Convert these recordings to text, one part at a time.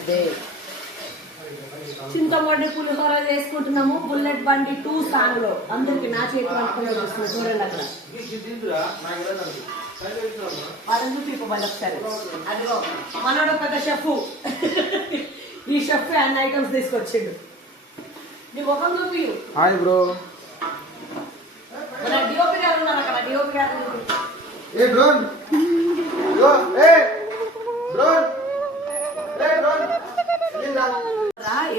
Birthday. చింతపండు పులిహోర చేసుకుంటున్నాము bullet బండి 2 స్థానంలో. అందరికి నా చేతి వంటలో వస్తుంది చూడండి అక్కడ. అదిగో మనోడు పెద్ద షెఫ్. ఈ షెఫ్ అన్ని ఐటమ్స్ తీసుకొచ్చిండు. నీ ముఖం చూపి. Hi bro. మన డిఓపి గారు ఉన్నారు అక్కడ. డిఓపి గారు ఏ డ్రోన్ ఏ డ్రోన్ ఏ డ్రోన్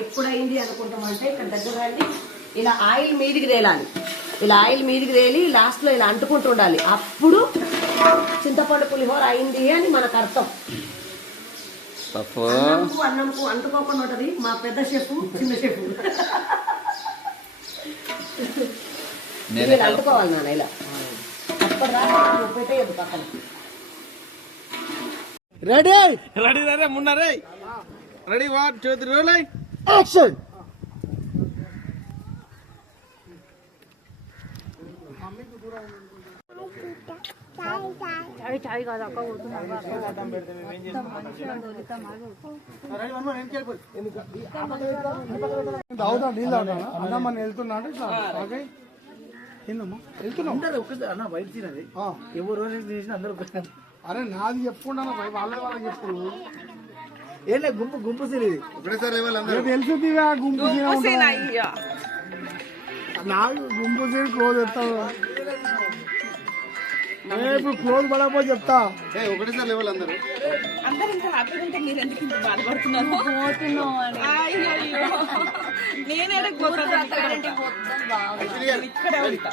ఎప్పుడైంది అనుకుంటామంటే ఇక్కడ దగ్గర రండి. ఇలా ఆయిల్ మీదికి తేలాలి. ఇలా ఆయిల్ మీదికి తేలి లాస్ట్ లో ఇలా అంటుకుంటూ ఉండాలి. అప్పుడు చింతపండు పులిహోర అయింది అని మనకు అర్థం. అన్నంకు అంటుకోకుండా ఉంటది. మా పెద్ద షెఫ్ చిన్న షెఫ్ ఇలా అంటుకోవాలి నాన్న. ఇలా అప్పటిదాకా పక్కన. రెడీ రెడీ రే మున్నా రే. Ready 1 2 3 roll action. చాయ్ కాదు అక్క కొడుతున్నా. అన్నమ్మ వెళ్తున్నాడు వెళ్తున్నాం బయట తినది ఎవరు రోజు చేసిన అందరూ. అరే నాది చెప్పుకుంటా వాళ్ళకి చెప్పుడు. ఏం లేదు గుంపు గుంపు సిరి తెలుసుదిగా గుంపు నాకు గుంపు సిరి క్లోజ్ ఎత్తావు. ఇప్పుడు క్లోజ్ పడకపోతే చెప్తా. ఒకటేసారి లెవెల్ అందరూ ఇంకా హ్యాపీగా ఉంటే మీరు ఎందుకు ఇంత బాధపడుతున్నారు? నేనే ఇక్కడే ఉంటా.